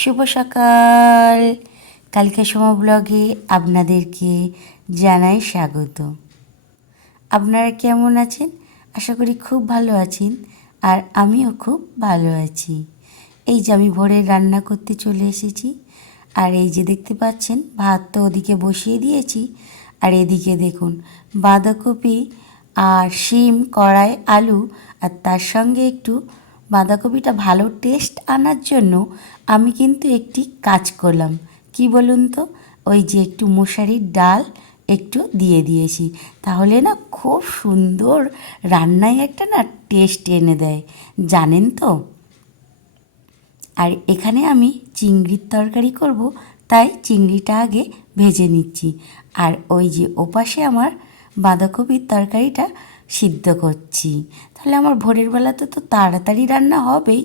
শুভ সকাল। কালকে সময় ব্লগে আপনাদেরকে জানাই স্বাগত। আপনারা কেমন আছেন? আশা করি খুব ভালো আছেন, আর আমিও খুব ভালো আছি। এই যে আমি ভোরে রান্না করতে চলে এসেছি, আর এই যে দেখতে পাচ্ছেন ভাত তো ওদিকে বসিয়ে দিয়েছি, আর এদিকে দেখুন বাঁধাকপি আর শিম, কড়াই, আলু, আর তার সঙ্গে একটু বাঁধাকপিটা ভালো টেস্ট আনার জন্য আমি কিন্তু একটি কাজ করলাম। কি বলুন তো, ওই যে একটু মশারির ডাল একটু দিয়ে দিয়েছি, তাহলে না খুব সুন্দর রান্নায় একটা না টেস্ট এনে দেয়, জানেন তো। আর এখানে আমি চিংড়ির তরকারি করব, তাই চিংড়িটা আগে ভেজে নিচ্ছি। আর ওই যে ওপাশে আমার বাঁধাকপির তরকারিটা সিদ্ধ করছি। তাহলে আমার ভোরের বেলাতে তো তাড়াতাড়ি রান্না হবেই।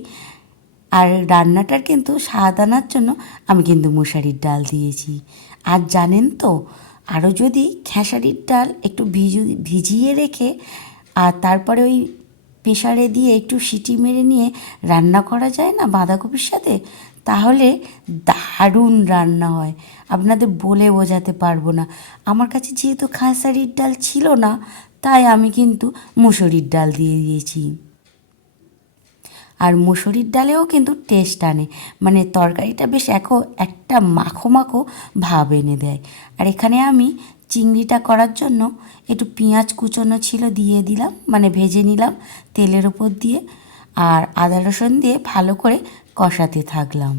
আর রান্নাটার কিন্তু স্বাদ আনার জন্য আমি কিন্তু মশারির ডাল দিয়েছি। আর জানেন তো, আরও যদি খেসারির ডাল একটু ভিজিয়ে রেখে আর তারপরে ওই প্রেসারে দিয়ে একটু সিটি মেরে নিয়ে রান্না করা যায় না বাঁধাকপির সাথে, তাহলে দারুণ রান্না হয়। আপনাদের বলে বোঝাতে পারবো না। আমার কাছে যেহেতু খেসারির ডাল ছিল না, তাই আমি কিন্তু মুসুরির ডাল দিয়ে দিয়েছি। আর মুসুরির ডালেও কিন্তু টেস্ট আনে, মানে তরকারিটা বেশ একটা মাখো মাখো ভাব এনে দেয়। আর এখানে আমি চিংড়িটা করার জন্য একটু পেঁয়াজ কুচোনো ছিল, দিয়ে দিলাম, মানে ভেজে নিলাম তেলের ওপর দিয়ে, আর আদা রসুন দিয়ে ভালো করে কষাতে থাকলাম।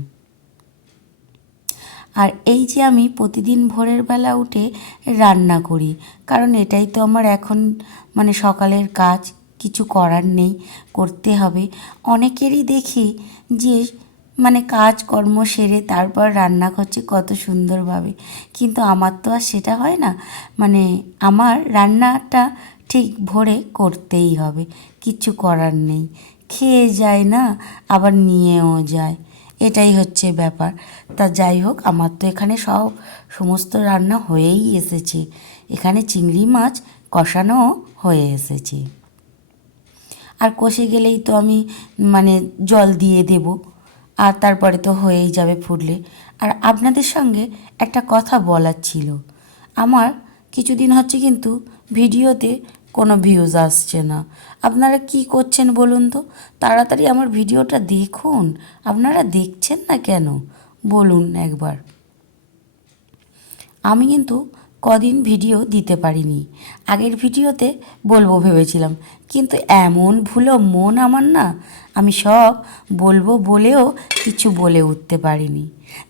আর এই যে আমি প্রতিদিন ভোরের বেলা উঠে রান্না করি, কারণ এটাই তো আমার এখন মানে সকালের কাজ, কিছু করার নেই, করতে হবে। অনেকেরই দেখি যে মানে কাজকর্ম সেরে তারপর রান্না করছে কত সুন্দরভাবে, কিন্তু আমার তো আর সেটা হয় না। মানে আমার রান্নাটা ঠিক ভোরে করতেই হবে, কিচ্ছু করার নেই। খেয়ে যায় না, আবার নিয়েও যায়, এটাই হচ্ছে ব্যাপার। তা যাই হোক, আমার তো এখানে সমস্ত রান্না হয়েই এসেছে। এখানে চিংড়ি মাছ কষানো হয়ে এসেছে, আর কষে গেলেই তো আমি মানে জল দিয়ে দেব, আর তারপরে তো হয়েই যাবে ফুটলে। আর আপনাদের সঙ্গে একটা কথা বলার ছিল। আমার কিছুদিন হচ্ছে কিন্তু ভিডিওতে কোনো ভিউজ আসছে না। আপনারা কি করছেন বলুন তো? তাড়াতাড়ি আমার ভিডিওটা দেখুন। আপনারা দেখছেন না কেন বলুন একবার। আমি কিন্তু কদিন ভিডিও দিতে পারিনি। আগের ভিডিওতে বলবো ভেবেছিলাম, কিন্তু এমন ভুলো মন আমার না, আমি সব বলবো বলেও কিছু বলে উঠতে পারিনি।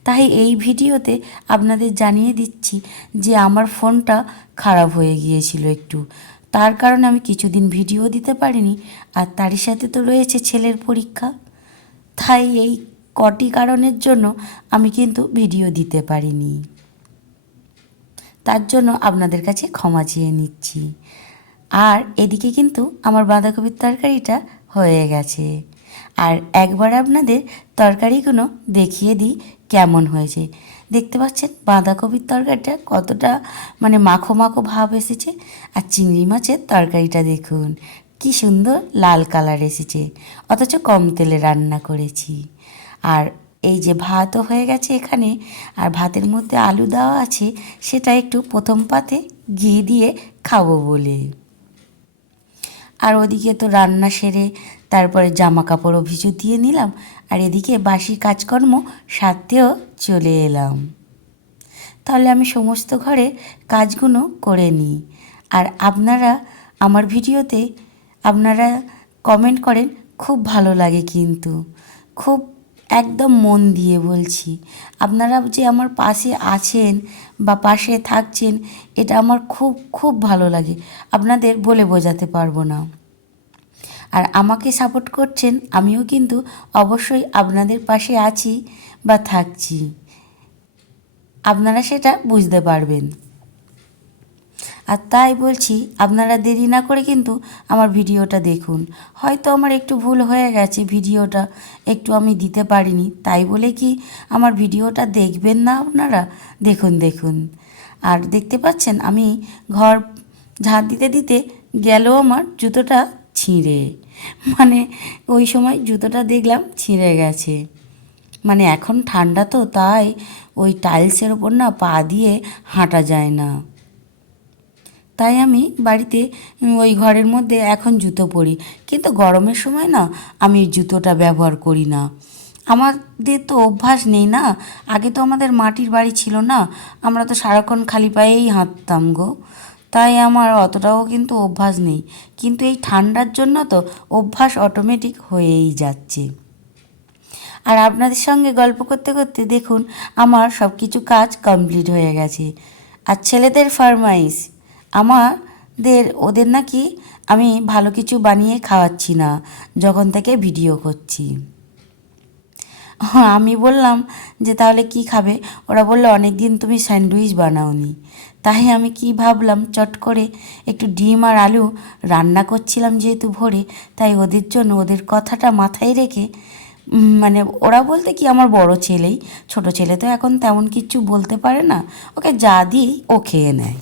তাই এই ভিডিওতে আপনাদের জানিয়ে দিচ্ছি যে আমার ফোনটা খারাপ হয়ে গিয়েছিল একটু, তার কারণে আমি কিছুদিন ভিডিও দিতে পারিনি। আর তারই সাথে তো রয়েছে ছেলের পরীক্ষা, তাই এই কটি কারণের জন্য আমি কিন্তু ভিডিও দিতে পারিনি। তার জন্য আপনাদের কাছে ক্ষমা চেয়ে নিচ্ছি। আর এদিকে কিন্তু আমার বাঁধাকপির তরকারিটা হয়ে গেছে। আর একবার আপনাদের তরকারিগুলো দেখিয়ে দিই কেমন হয়েছে। দেখতে পাচ্ছেন বাঁধাকপির তরকারিটা কতটা মানে মাখো মাখো ভাব এসেছে, আর চিংড়ি মাছের তরকারিটা দেখুন কি সুন্দর লাল কালার এসেছে, অথচ কম তেলে রান্না করেছি। আর এই যে ভাতও হয়ে গেছে এখানে, আর ভাতের মধ্যে আলু দেওয়া আছে, সেটা একটু প্রথম পাতে ঘি দিয়ে খাবো বলে। আর ওদিকে তো রান্না সেরে তারপরে জামা কাপড়ও ভিজু দিয়ে নিলাম, আর এদিকে বাসি কাজকর্ম সারতেও চলে এলাম। তাহলে আমি সমস্ত ঘরের কাজগুলো করে নিই। আর আপনারা আমার ভিডিওতে আপনারা কমেন্ট করেন, খুব ভালো লাগে, কিন্তু খুব একদম মন দিয়ে বলছি। আপনারা যে আমার পাশে আছেন বা পাশে থাকছেন, এটা আমার খুব খুব ভালো লাগে, আপনাদের বলে বোঝাতে পারবো না। আর আমাকে সাপোর্ট করছেন, আমিও কিন্তু অবশ্যই আপনাদের পাশে আছি বা থাকছি, আপনারা সেটা বুঝতে পারবেন। আর তাই বলছি, আপনারা দেরি না করে কিন্তু আমার ভিডিওটা দেখুন। হয়তো আমার একটু ভুল হয়ে গেছে, ভিডিওটা একটু আমি দিতে পারিনি, তাই বলে কি আমার ভিডিওটা দেখবেন না আপনারা? দেখুন দেখুন। আর দেখতে পাচ্ছেন আমি ঘর ঝাঁট দিতে দিতে গেল আমার জুতোটা ছিঁড়ে, মানে ওই সময় জুতোটা দেখলাম ছিঁড়ে গেছে। মানে এখন ঠান্ডা তো, তাই ওই টাইলসের ওপর না পা দিয়ে হাঁটা যায় না, তাই আমি বাড়িতে ওই ঘরের মধ্যে এখন জুতো পরি। কিন্তু গরমের সময় না আমি জুতোটা ব্যবহার করি না, আমাদের তো অভ্যাস নেই না। আগে তো আমাদের মাটির বাড়ি ছিল না, আমরা তো সারাক্ষণ খালি পায়েই হাঁটতাম গো, তাই আমার অতটাও কিন্তু অভ্যাস নেই। কিন্তু এই ঠান্ডার জন্য তো অভ্যাস অটোমেটিক হয়েই যাচ্ছে। আর আপনাদের সঙ্গে গল্প করতে করতে দেখুন আমার সব কিছু কাজ কমপ্লিট হয়ে গেছে। আর ছেলেদের ফরমাইশ, ওদের নাকি আমি ভালো কিছু বানিয়ে খাওয়াচ্ছি না যখন থেকে ভিডিও করছি। আমি বললাম যে তাহলে কি খাবে? ওরা বললো অনেক দিন তুমি স্যান্ডউইচ বানাওনি। তাই আমি কি ভাবলাম, চট করে একটু ডিম আর আলু রান্না করছিলাম যেহেতু ভোরে, তাই ওদের জন্য, ওদের কথাটা মাথায় রেখে, মানে ওরা বলতে কি আমার বড় ছেলেই, ছোট ছেলে তো এখন তেমন কিছু বলতে পারে না, ওকে যা দিই ও খেয়ে নেয়।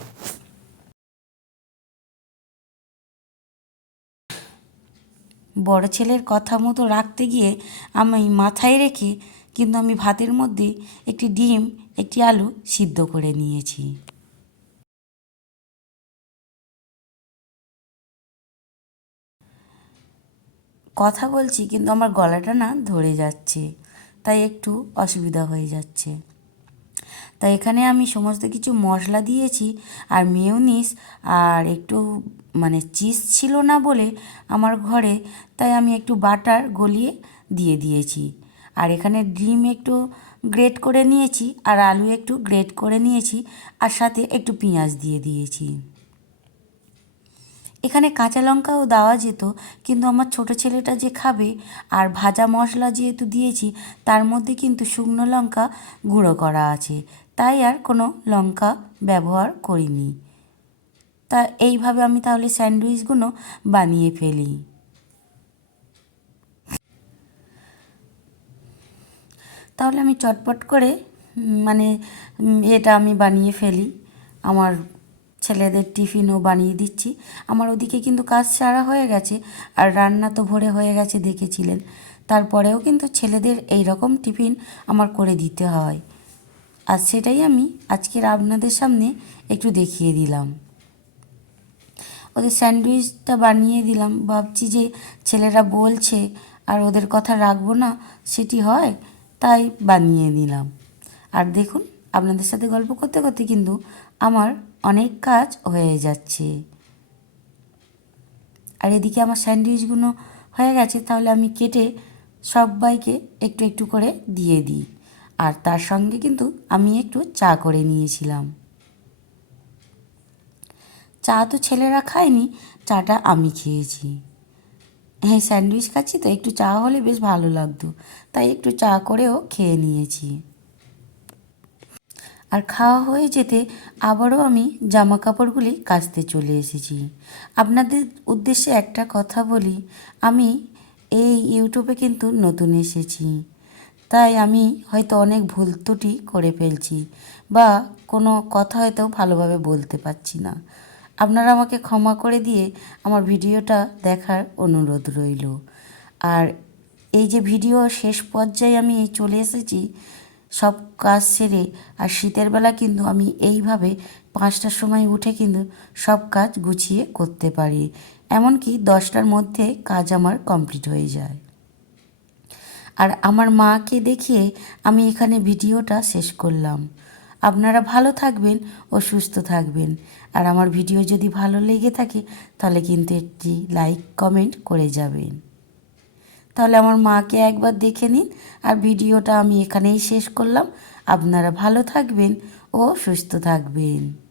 বড় ছেলের কথা মতো রাখতে গিয়ে আমি মাথায় রেখে কিন্তু আমি ভাতের মধ্যে একটি ডিম, একটি আলু সিদ্ধ করে নিয়েছি। কথা বলছি কিন্তু আমার গলাটা না ধরে যাচ্ছে, তাই একটু অসুবিধা হয়ে যাচ্ছে। তাই এখানে আমি সমস্ত কিছু মশলা দিয়েছি, আর মেয়োনিজ আর একটু মানে চিজ ছিল না বলে আমার ঘরে, তাই আমি একটু বাটার গলিয়ে দিয়ে দিয়েছি। আর এখানে ডিম একটু গ্রেট করে নিয়েছি, আর আলু একটু গ্রেট করে নিয়েছি, আর সাথে একটু পেঁয়াজ দিয়ে দিয়েছি। এখানে কাঁচা লঙ্কাও দেওয়া যেত, কিন্তু আমার ছোট ছেলেটা যে খাবে, আর ভাজা মশলা যেহেতু দিয়েছি তার মধ্যে কিন্তু শুকনো লঙ্কা গুঁড়ো করা আছে, তাই আর কোনো লঙ্কা ব্যবহার করিনি। তা এইভাবে আমি তাহলে স্যান্ডউইচগুলো বানিয়ে ফেলি। তাহলে আমি চটপট করে মানে এটা আমি বানিয়ে ফেলি, আমার ছেলেদের টিফিনও বানিয়ে দিচ্ছি। আমার ওদিকে কিন্তু কাজ সারা হয়ে গেছে, আর রান্না তো ভোরে হয়ে গেছে দেখেছিলেন। তারপরেও কিন্তু ছেলেদের এই রকম টিফিন আমার করে দিতে হয়, আর সেটাই আমি আজকের আপনাদের সামনে একটু দেখিয়ে দিলাম। ওদের স্যান্ডউইচটা বানিয়ে দিলাম, ভাবছি যে ছেলেরা বলছে আর ওদের কথা রাখবো না, সেটি হয়, তাই বানিয়ে দিলাম। আর দেখুন আপনাদের সাথে গল্প করতে করতে কিন্তু আমার অনেক কাজ হয়ে যাচ্ছে। আর এদিকে আমার স্যান্ডউইচগুলো হয়ে গেছে, তাহলে আমি কেটে সবাইকে একটু একটু করে দিয়ে দিই। আর তার সঙ্গে কিন্তু আমি একটু চা করে নিয়েছিলাম। চা তো ছেলেরা খায়নি, চাটা আমি খেয়েছি। হ্যাঁ, স্যান্ডউইচ খাচ্ছি তো একটু চা হলে বেশ ভালো লাগতো, তাই একটু চা করেও খেয়ে নিয়েছি। আর খাওয়া হয়ে যেতে আবারও আমি জামা কাপড়গুলি কাচতে চলে এসেছি। আপনাদের উদ্দেশ্যে একটা কথা বলি, আমি এই ইউটিউবে কিন্তু নতুন এসেছি, তাই আমি হয়তো অনেক ভুল ত্রুটি করে ফেলছি, বা কোনো কথা হয়তো ভালোভাবে বলতে পারছি না। আপনারা আমাকে ক্ষমা করে দিয়ে আমার ভিডিওটা দেখার অনুরোধ রইল। আর এই যে ভিডিও শেষ পর্যায়ে আমি চলে এসেছি সব কাজ সেরে, আর শীতের বেলা কিন্তু আমি এইভাবে 5টার সময় উঠে কিন্তু সব কাজ গুছিয়ে করতে পারি, এমনকি 10টার মধ্যে কাজ আমার কমপ্লিট হয়ে যায়। আর আমার মাকে দেখিয়ে আমি এখানে ভিডিওটা শেষ করলাম। আপনারা ভালো থাকবেন ও সুস্থ থাকবেন। আর আমার ভিডিও যদি ভালো লেগে থাকে তাহলে কিন্তু একটি লাইক কমেন্ট করে যাবেন। তাহলে আমার মাকে একবার দেখে নিন। আর ভিডিওটা আমি এখানেই শেষ করলাম। আপনারা ভালো থাকবেন ও সুস্থ থাকবেন।